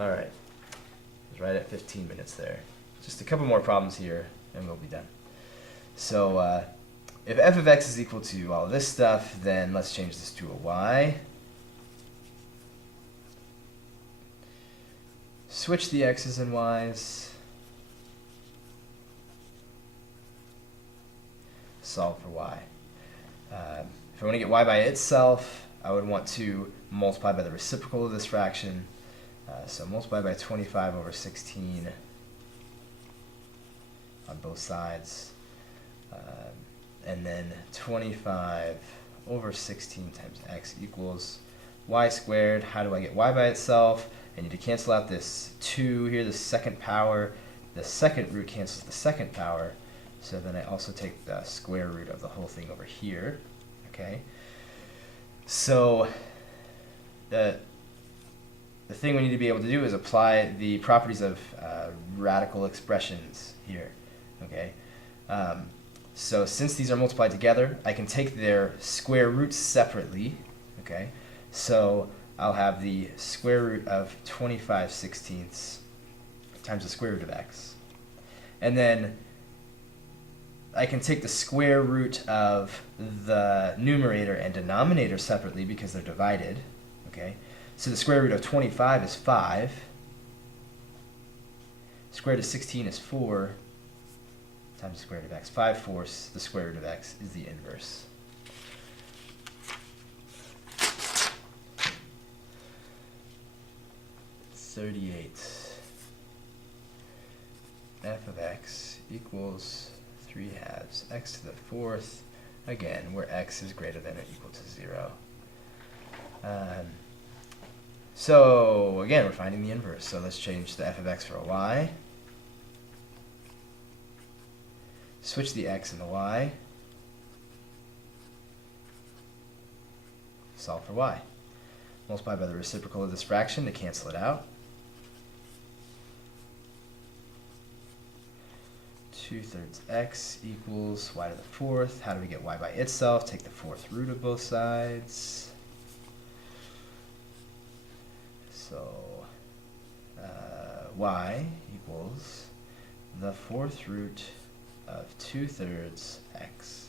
All right, it's right at 15 minutes there. Just a couple more problems here, and we'll be done. So if f of x is equal to all of this stuff, then let's change this to a y. Switch the x's and y's. Solve for y. If I want to get y by itself, I would want to multiply by the reciprocal of this fraction. So multiply by 25 over 16 on both sides. And then 25 over 16 times x equals y squared. How do I get y by itself? I need to cancel out this 2 here, the second power. The second root cancels the second power. So then I also take the square root of the whole thing over here. Okay. So the thing we need to be able to do is apply the properties of radical expressions here. Okay. So since these are multiplied together, I can take their square roots separately. Okay. So I'll have the square root of 25/16 times the square root of x. And then I can take the square root of the numerator and denominator separately because they're divided. Okay. So the square root of 25 is 5. Square root of 16 is 4 times the square root of x. 5/4, the square root of x is the inverse. F of x equals 3/2 x to the 4th, again, where x is greater than or equal to 0. So again, we're finding the inverse. So let's change the f of x for a y. Switch the x and the y. Solve for y. Multiply by the reciprocal of this fraction to cancel it out. 2/3 x equals y to the 4th. How do we get y by itself? Take the 4th root of both sides. So y equals the 4th root of 2/3 x.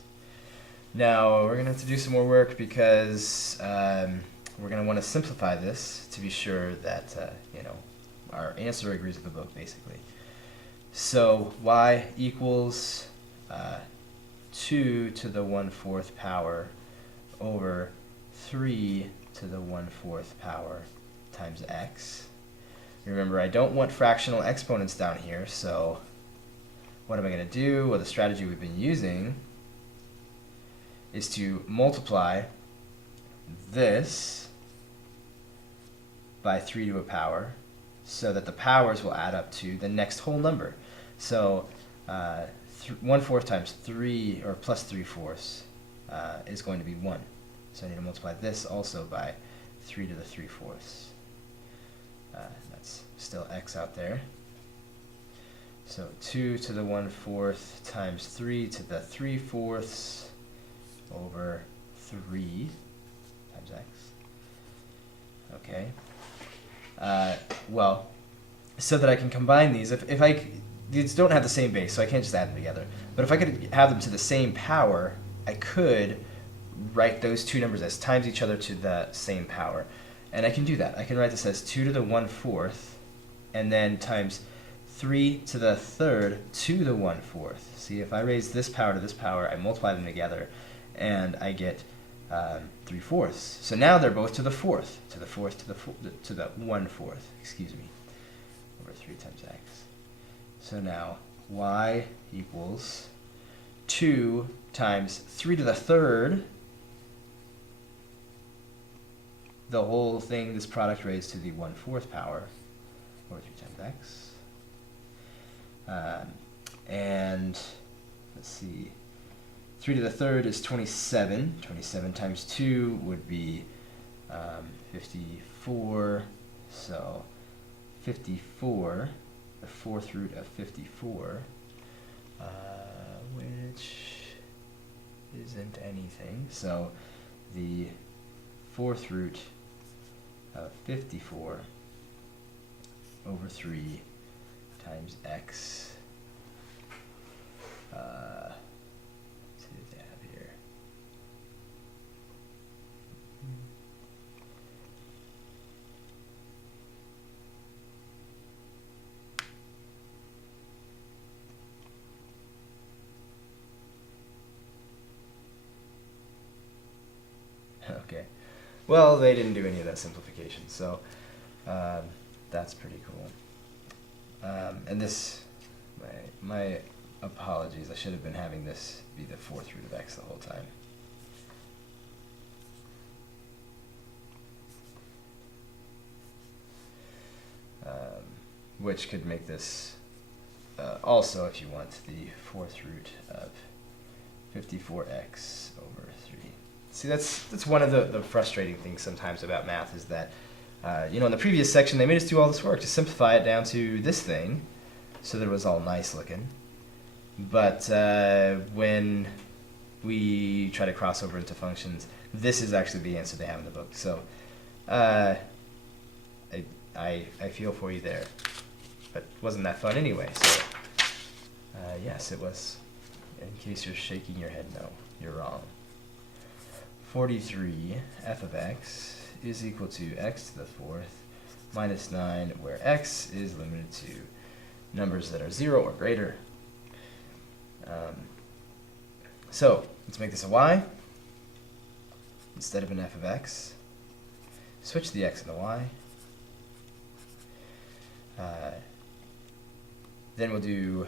Now we're going to have to do some more work because we're going to want to simplify this to be sure that our answer agrees with the book, basically. So y equals 2 to the 1/4 power over 3 to the 1/4 power times x. Remember, I don't want fractional exponents down here, so what am I going to do? Well, the strategy we've been using is to multiply this by 3 to a power so that the powers will add up to the next whole number. So 1/4 times 3, or plus 3/4, is going to be 1. So I need to multiply this also by 3 to the 3/4. That's still x out there. So 2 to the 1/4 times 3 to the 3/4 over 3 times x. Okay. Well, so that I can combine these, these don't have the same base, so I can't just add them together. But if I could have them to the same power, I could write those two numbers as times each other to the same power. And I can do that. I can write this as 2 to the 1/4, and then times 3 to the 3rd to the 1/4. See, if I raise this power to this power, I multiply them together, and I get 3/4. So now they're both to the 4th, to the 1/4, excuse me, over 3 times x. So now y equals 2 times 3 to the 3rd, the whole thing, this product raised to the 1/4 power, over 3 times x. And let's see, 3 to the 3rd is 27. 27 times 2 would be 54. So 54, the 4th root of 54, which isn't anything. So the 4th root of 54 over 3 times x. Let's see what they have here. Okay. Well, they didn't do any of that simplification, so that's pretty cool. And this, my apologies, I should have been having this be the 4th root of x the whole time. Which could make this also, if you want, the 4th root of 54x over 3. See, that's one of the frustrating things sometimes about math is that, you know, in the previous section they made us do all this work to simplify it down to this thing so that it was all nice looking. But when we try to cross over into functions, this is actually the answer they have in the book. So I feel for you there. But wasn't that fun anyway? So yes, it was. In case you're shaking your head, no, you're wrong. 43 f of x is equal to x to the 4th minus 9, where x is limited to numbers that are 0 or greater. So let's make this a y instead of an f of x. Switch the x and the y. Then we'll do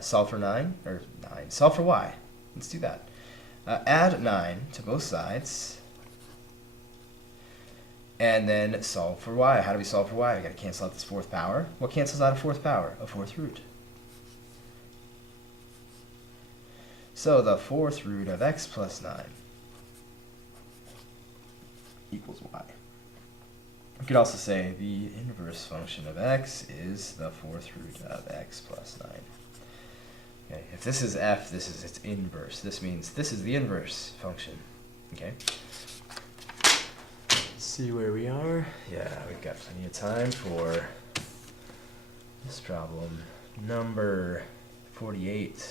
solve for 9, or 9, solve for y. Let's do that. Add 9 to both sides, and then solve for y. How do we solve for y? We've got to cancel out this 4th power. What cancels out a 4th power? A 4th root. So the 4th root of x plus 9 equals y. We could also say the inverse function of x is the 4th root of x plus 9. Okay, if this is f, this is its inverse. This means this is the inverse function. Okay. Let's see where we are. Yeah, we've got plenty of time for this problem. Number 48.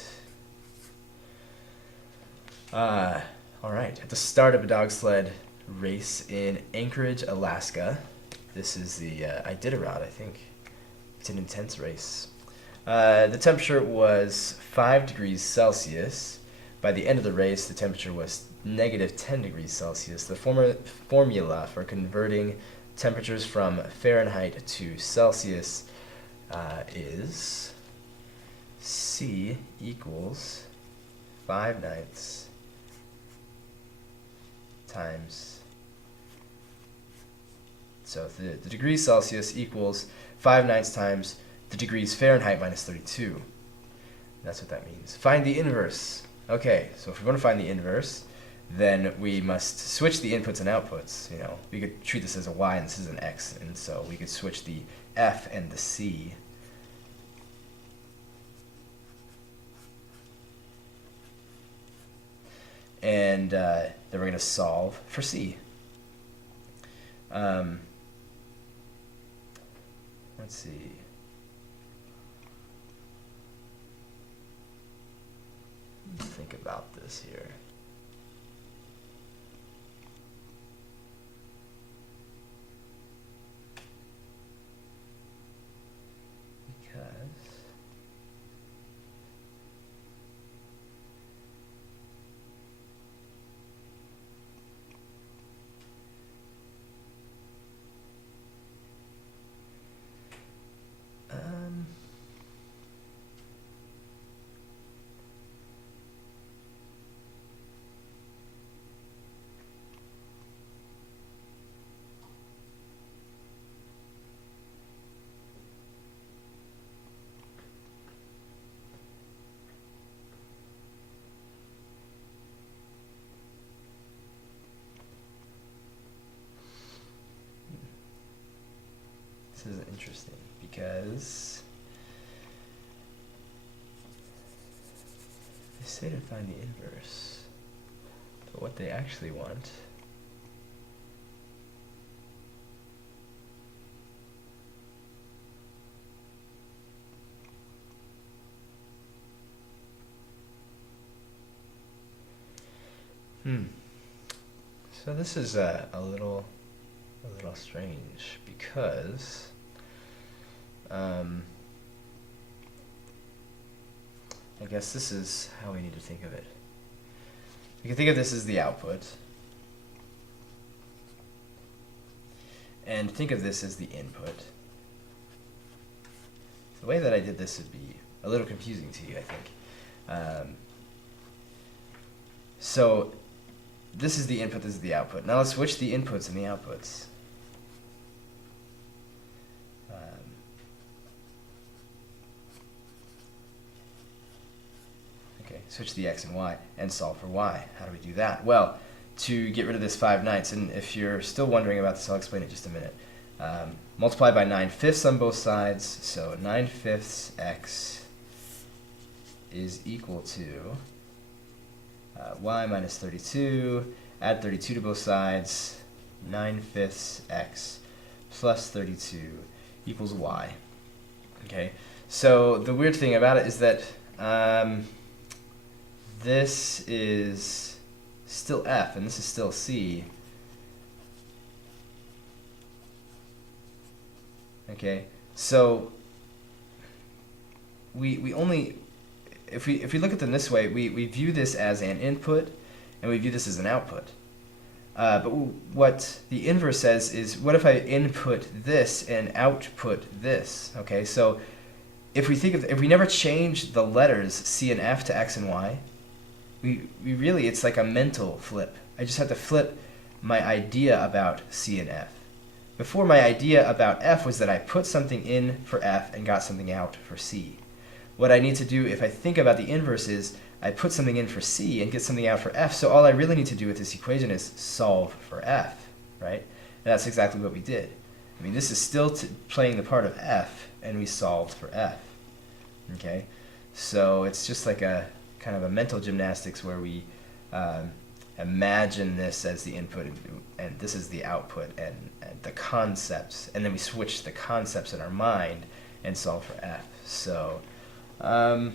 All right. At the start of a dog sled race in Anchorage, Alaska. This is the Iditarod, I think. It's an intense race. The temperature was 5 degrees Celsius. By the end of the race, the temperature was negative 10 degrees Celsius. The formula for converting temperatures from Fahrenheit to Celsius is C equals 5/9 times. So the degrees Celsius equals 5/9 times the degrees Fahrenheit minus 32. That's what that means. Find the inverse. Okay, so if we want to find the inverse, then we must switch the inputs and outputs. You know, we could treat this as a y and this is an x, and so we could switch the f and the c. And then we're going to solve for c. Let's see. Let's think about this here. Because this is interesting because they say to find the inverse, but what they actually want So this is a little strange because I guess this is how we need to think of it. You can think of this as the output, and think of this as the input. The way that I did this would be a little confusing to you, I think. So this is the input, this is the output. Now let's switch the inputs and the outputs. Okay, switch the x and y and solve for y. How do we do that? Well, to get rid of this 5/9, and if you're still wondering about this, I'll explain it in just a minute. Multiply by 9/5 on both sides, so 9/5 x is equal to y minus 32, add 32 to both sides, 9/5 x plus 32 equals y. Okay, so the weird thing about it is that this is still f and this is still c. Okay, so we only, if we look at them this way, we view this as an input and we view this as an output. But what the inverse says is, what if I input this and output this? Okay, so if we never change the letters C and F to X and Y, we really, it's like a mental flip. I just have to flip my idea about C and F. Before, my idea about F was that I put something in for F and got something out for C. What I need to do, if I think about the inverse, is I put something in for C and get something out for F, so all I really need to do with this equation is solve for F, right? And that's exactly what we did. I mean, this is still playing the part of F, and we solved for F, okay? So it's just like a kind of a mental gymnastics where we imagine this as the input and this is the output and the concepts, and then we switch the concepts in our mind and solve for F. So I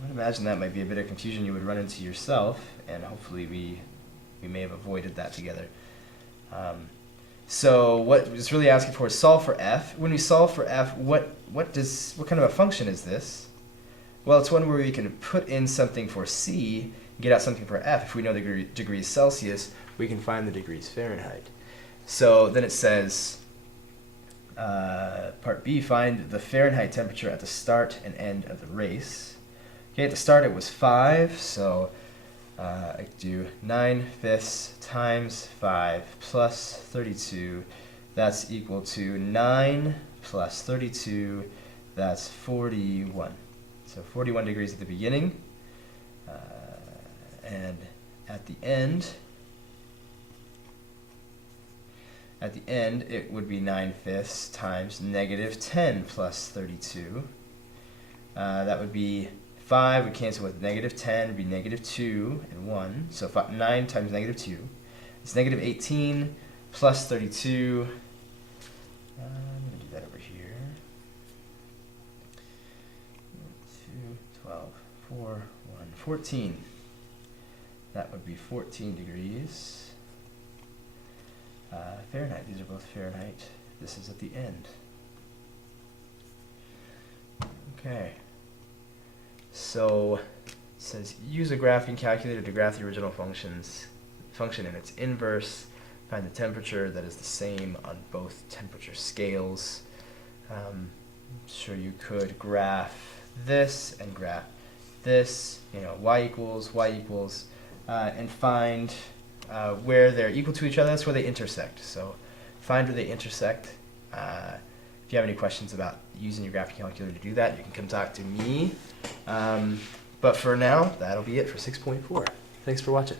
would imagine that might be a bit of confusion you would run into yourself, and hopefully we may have avoided that together. So what it's really asking for is solve for F. When we solve for F, what kind of a function is this? Well, it's one where we can put in something for C, get out something for F. If we know the degrees Celsius, we can find the degrees Fahrenheit. So then it says, part B, find the Fahrenheit temperature at the start and end of the race. Okay, at the start it was 5, so I do 9/5 times 5 plus 32. That's equal to 9 plus 32, that's 41. So 41 degrees at the beginning, and at the end it would be 9/5 times negative 10 plus 32. That would be 5 would cancel with negative 10, would be negative 2 and 1. So 9 times negative 2. It's negative 18 plus 32. I'm going to do that over here. 2, 12, 4, 1, 14. That would be 14 degrees. Fahrenheit, these are both Fahrenheit. This is at the end. Okay. So it says use a graphing calculator to graph the original function and its inverse. Find the temperature that is the same on both temperature scales. I'm sure you could graph this and graph this, y equals, and find where they're equal to each other. That's where they intersect. So find where they intersect. If you have any questions about using your graphing calculator to do that, you can come talk to me. But for now, that'll be it for 6.4. Thanks for watching.